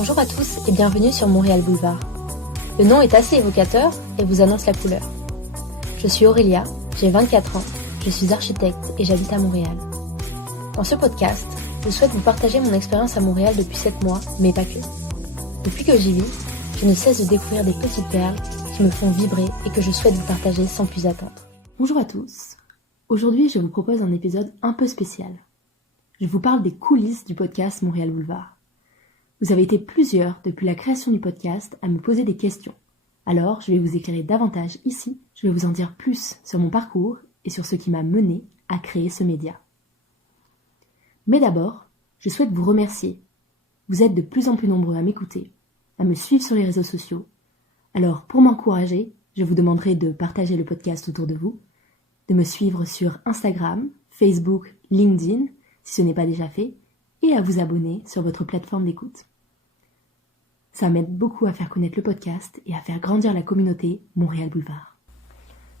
Bonjour à tous et bienvenue sur Montréal Boulevard. Le nom est assez évocateur et vous annonce la couleur. Je suis Aurélia, j'ai 24 ans, je suis architecte et j'habite à Montréal. Dans ce podcast, je souhaite vous partager mon expérience à Montréal depuis 7 mois, mais pas que. Depuis que j'y vis, je ne cesse de découvrir des petites perles qui me font vibrer et que je souhaite vous partager sans plus attendre. Bonjour à tous. Aujourd'hui, je vous propose un épisode un peu spécial. Je vous parle des coulisses du podcast Montréal Boulevard. Vous avez été plusieurs depuis la création du podcast à me poser des questions. Alors, je vais vous éclairer davantage ici. Je vais vous en dire plus sur mon parcours et sur ce qui m'a mené à créer ce média. Mais d'abord, je souhaite vous remercier. Vous êtes de plus en plus nombreux à m'écouter, à me suivre sur les réseaux sociaux. Alors, pour m'encourager, je vous demanderai de partager le podcast autour de vous, de me suivre sur Instagram, Facebook, LinkedIn, si ce n'est pas déjà fait, et à vous abonner sur votre plateforme d'écoute. Ça m'aide beaucoup à faire connaître le podcast et à faire grandir la communauté Montréal Boulevard.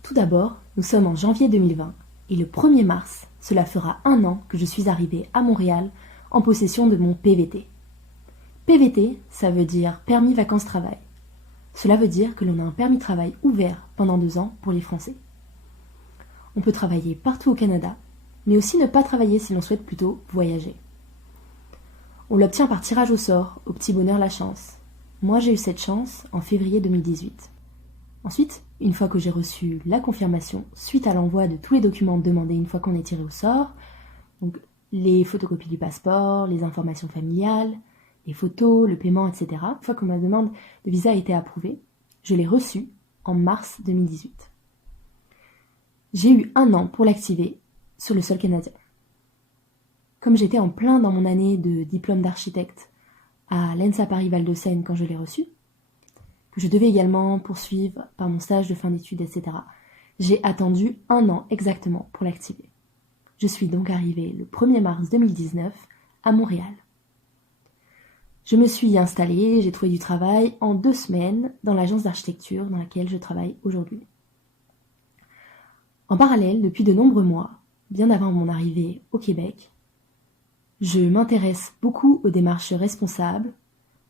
Tout d'abord, nous sommes en janvier 2020 et le 1er mars, cela fera 1 an que je suis arrivée à Montréal en possession de mon PVT. PVT, ça veut dire permis vacances-travail. Cela veut dire que l'on a un permis de travail ouvert pendant 2 ans pour les Français. On peut travailler partout au Canada, mais aussi ne pas travailler si l'on souhaite plutôt voyager. On l'obtient par tirage au sort, au petit bonheur la chance. Moi, j'ai eu cette chance en février 2018. Ensuite, une fois que j'ai reçu la confirmation, suite à l'envoi de tous les documents demandés une fois qu'on est tiré au sort, donc les photocopies du passeport, les informations familiales, les photos, le paiement, etc. Une fois que ma demande de visa a été approuvée, je l'ai reçue en mars 2018. J'ai eu 1 an pour l'activer sur le sol canadien. Comme j'étais en plein dans mon année de diplôme d'architecte à l'ENSA Paris Val-de-Seine quand je l'ai reçu, que je devais également poursuivre par mon stage de fin d'études, etc., j'ai attendu 1 an exactement pour l'activer. Je suis donc arrivée le 1er mars 2019 à Montréal. Je me suis installée, j'ai trouvé du travail en 2 semaines dans l'agence d'architecture dans laquelle je travaille aujourd'hui. En parallèle, depuis de nombreux mois, bien avant mon arrivée au Québec, je m'intéresse beaucoup aux démarches responsables,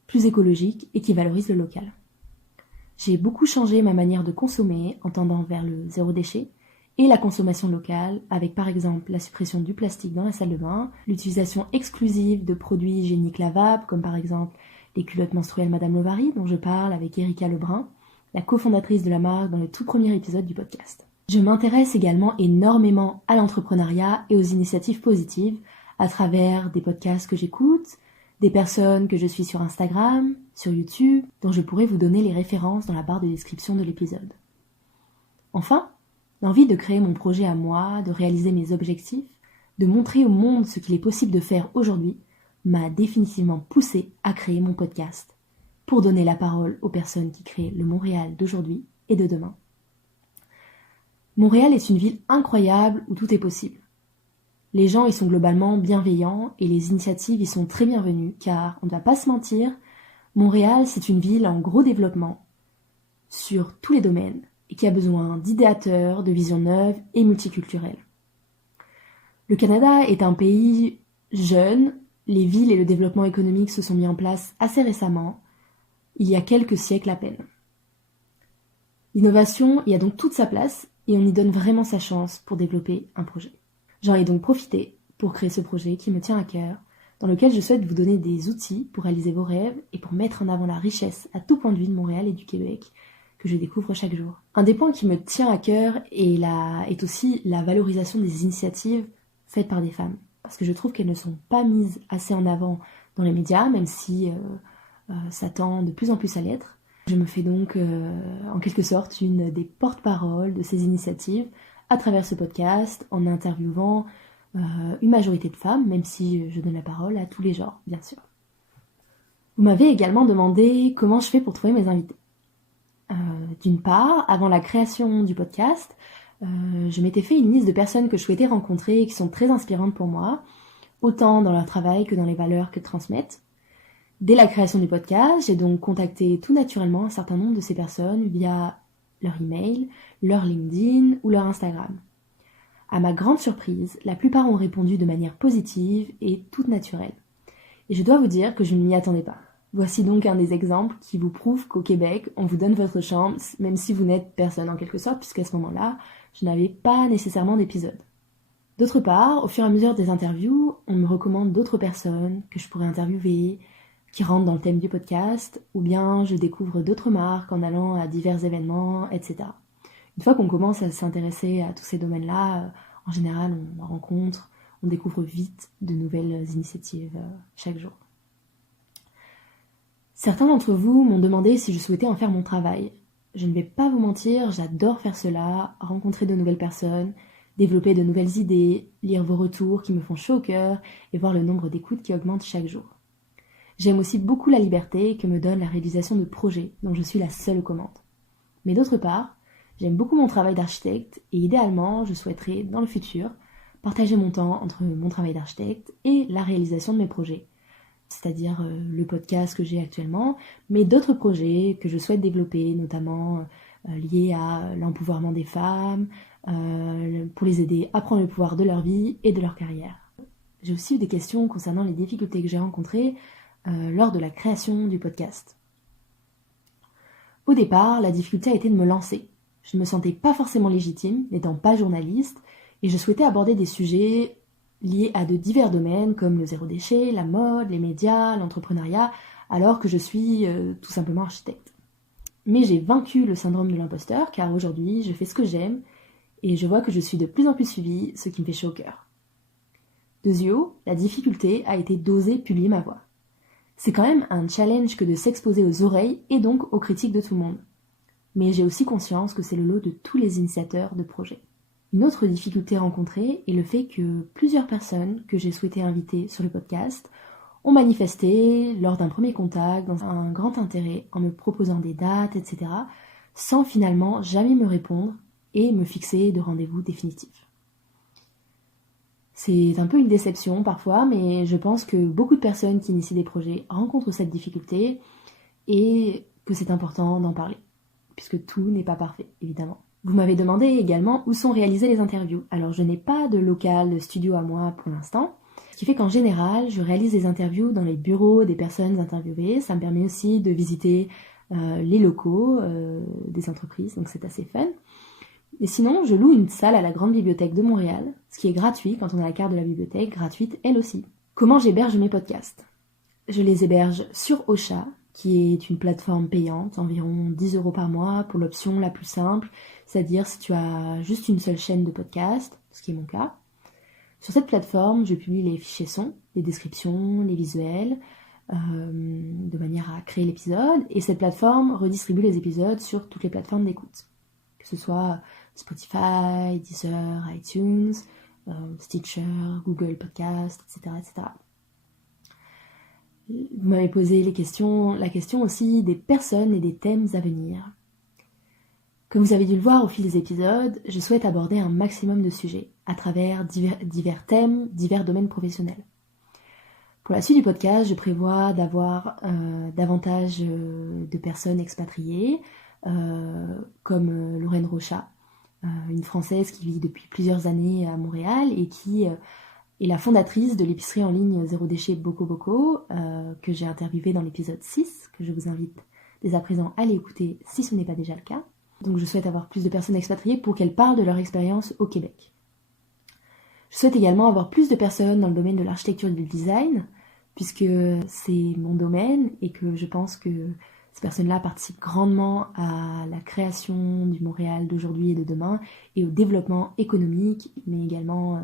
plus écologiques et qui valorisent le local. J'ai beaucoup changé ma manière de consommer en tendant vers le zéro déchet et la consommation locale avec par exemple la suppression du plastique dans la salle de bain, l'utilisation exclusive de produits hygiéniques lavables comme par exemple les culottes menstruelles Madame Lovary dont je parle avec Erika Lebrun, la cofondatrice de la marque dans le tout premier épisode du podcast. Je m'intéresse également énormément à l'entrepreneuriat et aux initiatives positives à travers des podcasts que j'écoute, des personnes que je suis sur Instagram, sur YouTube, dont je pourrais vous donner les références dans la barre de description de l'épisode. Enfin, l'envie de créer mon projet à moi, de réaliser mes objectifs, de montrer au monde ce qu'il est possible de faire aujourd'hui, m'a définitivement poussée à créer mon podcast, pour donner la parole aux personnes qui créent le Montréal d'aujourd'hui et de demain. Montréal est une ville incroyable où tout est possible. Les gens y sont globalement bienveillants et les initiatives y sont très bienvenues car, on ne va pas se mentir, Montréal c'est une ville en gros développement sur tous les domaines et qui a besoin d'idéateurs, de visions neuves et multiculturelles. Le Canada est un pays jeune, les villes et le développement économique se sont mis en place assez récemment, il y a quelques siècles à peine. L'innovation y a donc toute sa place et on y donne vraiment sa chance pour développer un projet. J'en ai donc profité pour créer ce projet qui me tient à cœur, dans lequel je souhaite vous donner des outils pour réaliser vos rêves et pour mettre en avant la richesse à tout point de vue de Montréal et du Québec que je découvre chaque jour. Un des points qui me tient à cœur est aussi la valorisation des initiatives faites par des femmes. Parce que je trouve qu'elles ne sont pas mises assez en avant dans les médias, même si ça tend de plus en plus à l'être. Je me fais donc en quelque sorte une des porte-paroles de ces initiatives à travers ce podcast, en interviewant une majorité de femmes, même si je donne la parole à tous les genres, bien sûr. Vous m'avez également demandé comment je fais pour trouver mes invités. D'une part, avant la création du podcast, je m'étais fait une liste de personnes que je souhaitais rencontrer et qui sont très inspirantes pour moi, autant dans leur travail que dans les valeurs qu'elles transmettent. Dès la création du podcast, j'ai donc contacté tout naturellement un certain nombre de ces personnes via leur email, leur LinkedIn ou leur Instagram. À ma grande surprise, la plupart ont répondu de manière positive et toute naturelle. Et je dois vous dire que je ne m'y attendais pas. Voici donc un des exemples qui vous prouve qu'au Québec, on vous donne votre chance, même si vous n'êtes personne en quelque sorte, puisqu'à ce moment-là, je n'avais pas nécessairement d'épisode. D'autre part, au fur et à mesure des interviews, on me recommande d'autres personnes que je pourrais interviewer, qui rentrent dans le thème du podcast, ou bien je découvre d'autres marques en allant à divers événements, etc. Une fois qu'on commence à s'intéresser à tous ces domaines-là, en général, on rencontre, on découvre vite de nouvelles initiatives chaque jour. Certains d'entre vous m'ont demandé si je souhaitais en faire mon travail. Je ne vais pas vous mentir, j'adore faire cela, rencontrer de nouvelles personnes, développer de nouvelles idées, lire vos retours qui me font chaud au cœur et voir le nombre d'écoutes qui augmente chaque jour. J'aime aussi beaucoup la liberté que me donne la réalisation de projets dont je suis la seule aux commandes. Mais d'autre part, j'aime beaucoup mon travail d'architecte et idéalement, je souhaiterais, dans le futur, partager mon temps entre mon travail d'architecte et la réalisation de mes projets. C'est-à-dire le podcast que j'ai actuellement, mais d'autres projets que je souhaite développer, notamment liés à l'empouvoirment des femmes, pour les aider à prendre le pouvoir de leur vie et de leur carrière. J'ai aussi eu des questions concernant les difficultés que j'ai rencontrées lors de la création du podcast. Au départ, la difficulté a été de me lancer. Je ne me sentais pas forcément légitime, n'étant pas journaliste, et je souhaitais aborder des sujets liés à de divers domaines comme le zéro déchet, la mode, les médias, l'entrepreneuriat, alors que je suis tout simplement architecte. Mais j'ai vaincu le syndrome de l'imposteur, car aujourd'hui, je fais ce que j'aime, et je vois que je suis de plus en plus suivie, ce qui me fait chaud au cœur. Deuxièmement, la difficulté a été d'oser publier ma voix. C'est quand même un challenge que de s'exposer aux oreilles et donc aux critiques de tout le monde. Mais j'ai aussi conscience que c'est le lot de tous les initiateurs de projets. Une autre difficulté rencontrée est le fait que plusieurs personnes que j'ai souhaité inviter sur le podcast ont manifesté lors d'un premier contact dans un grand intérêt en me proposant des dates, etc., sans finalement jamais me répondre et me fixer de rendez-vous définitifs. C'est un peu une déception parfois, mais je pense que beaucoup de personnes qui initient des projets rencontrent cette difficulté et que c'est important d'en parler, puisque tout n'est pas parfait, évidemment. Vous m'avez demandé également où sont réalisées les interviews. Alors je n'ai pas de local, de studio à moi pour l'instant, ce qui fait qu'en général, je réalise les interviews dans les bureaux des personnes interviewées. Ça me permet aussi de visiter les locaux des entreprises, donc c'est assez fun. Et sinon, je loue une salle à la Grande Bibliothèque de Montréal, ce qui est gratuit quand on a la carte de la bibliothèque, gratuite elle aussi. Comment j'héberge mes podcasts ? Je les héberge sur Ocha, qui est une plateforme payante, environ 10 € par mois pour l'option la plus simple, c'est-à-dire si tu as juste une seule chaîne de podcast, ce qui est mon cas. Sur cette plateforme, je publie les fichiers son, les descriptions, les visuels, de manière à créer l'épisode, et cette plateforme redistribue les épisodes sur toutes les plateformes d'écoute, que ce soit Spotify, Deezer, iTunes, Stitcher, Google Podcast, etc., etc. Vous m'avez posé la question aussi des personnes et des thèmes à venir. Comme vous avez dû le voir au fil des épisodes, je souhaite aborder un maximum de sujets à travers divers thèmes, divers domaines professionnels. Pour la suite du podcast, je prévois d'avoir davantage de personnes expatriées, comme Lorraine Rochat, une Française qui vit depuis plusieurs années à Montréal et qui est la fondatrice de l'épicerie en ligne Zéro Déchet Boko Boko, que j'ai interviewée dans l'épisode 6, que je vous invite dès à présent à aller écouter si ce n'est pas déjà le cas. Donc je souhaite avoir plus de personnes expatriées pour qu'elles parlent de leur expérience au Québec. Je souhaite également avoir plus de personnes dans le domaine de l'architecture et du design, puisque c'est mon domaine et que je pense que ces personnes-là participent grandement à la création du Montréal d'aujourd'hui et de demain et au développement économique, mais également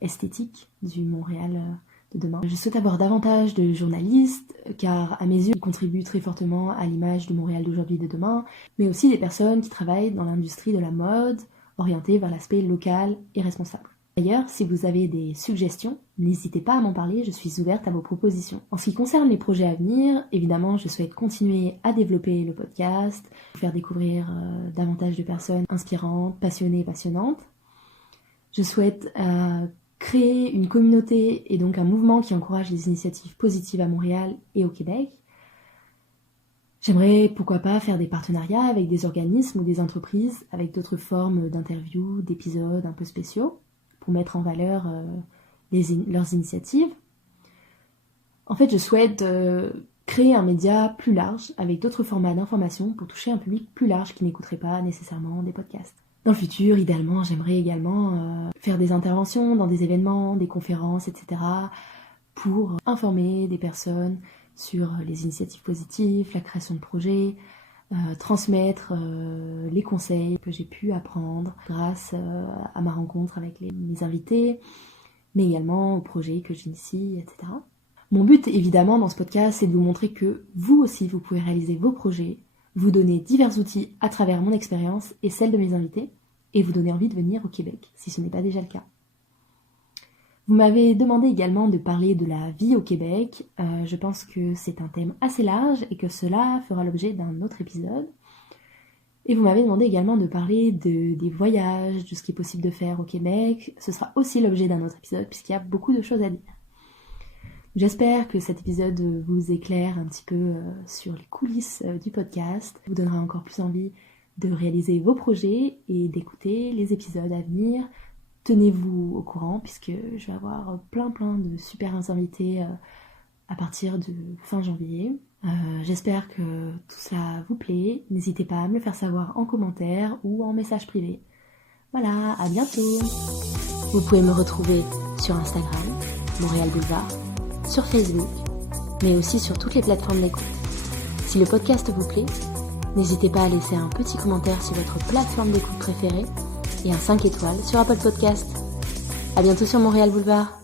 esthétique du Montréal de demain. Je souhaite avoir davantage de journalistes, car à mes yeux, ils contribuent très fortement à l'image du Montréal d'aujourd'hui et de demain, mais aussi des personnes qui travaillent dans l'industrie de la mode, orientées vers l'aspect local et responsable. D'ailleurs, si vous avez des suggestions, n'hésitez pas à m'en parler, je suis ouverte à vos propositions. En ce qui concerne les projets à venir, évidemment, je souhaite continuer à développer le podcast, faire découvrir davantage de personnes inspirantes, passionnées et passionnantes. Je souhaite créer une communauté et donc un mouvement qui encourage les initiatives positives à Montréal et au Québec. J'aimerais, pourquoi pas, faire des partenariats avec des organismes ou des entreprises, avec d'autres formes d'interviews, d'épisodes un peu spéciaux, pour mettre en valeur leurs initiatives. En fait, je souhaite créer un média plus large avec d'autres formats d'information pour toucher un public plus large qui n'écouterait pas nécessairement des podcasts. Dans le futur, idéalement, j'aimerais également faire des interventions dans des événements, des conférences, etc. pour informer des personnes sur les initiatives positives, la création de projets, transmettre les conseils que j'ai pu apprendre grâce à ma rencontre avec mes invités, mais également aux projets que j'initie, etc. Mon but, évidemment, dans ce podcast, c'est de vous montrer que vous aussi, vous pouvez réaliser vos projets, vous donner divers outils à travers mon expérience et celle de mes invités, et vous donner envie de venir au Québec, si ce n'est pas déjà le cas. Vous m'avez demandé également de parler de la vie au Québec. Je pense que c'est un thème assez large et que cela fera l'objet d'un autre épisode. Et vous m'avez demandé également de parler des voyages, de ce qui est possible de faire au Québec. Ce sera aussi l'objet d'un autre épisode puisqu'il y a beaucoup de choses à dire. J'espère que cet épisode vous éclaire un petit peu sur les coulisses du podcast, vous donnera encore plus envie de réaliser vos projets et d'écouter les épisodes à venir. Tenez-vous au courant puisque je vais avoir plein de super invités à partir de fin janvier. J'espère que tout cela vous plaît. N'hésitez pas à me le faire savoir en commentaire ou en message privé. Voilà, à bientôt. Vous pouvez me retrouver sur Instagram, Montréal Boulevard, sur Facebook, mais aussi sur toutes les plateformes d'écoute. Si le podcast vous plaît, n'hésitez pas à laisser un petit commentaire sur votre plateforme d'écoute préférée et un 5 étoiles sur Apple Podcast. À bientôt sur Montréal Boulevard.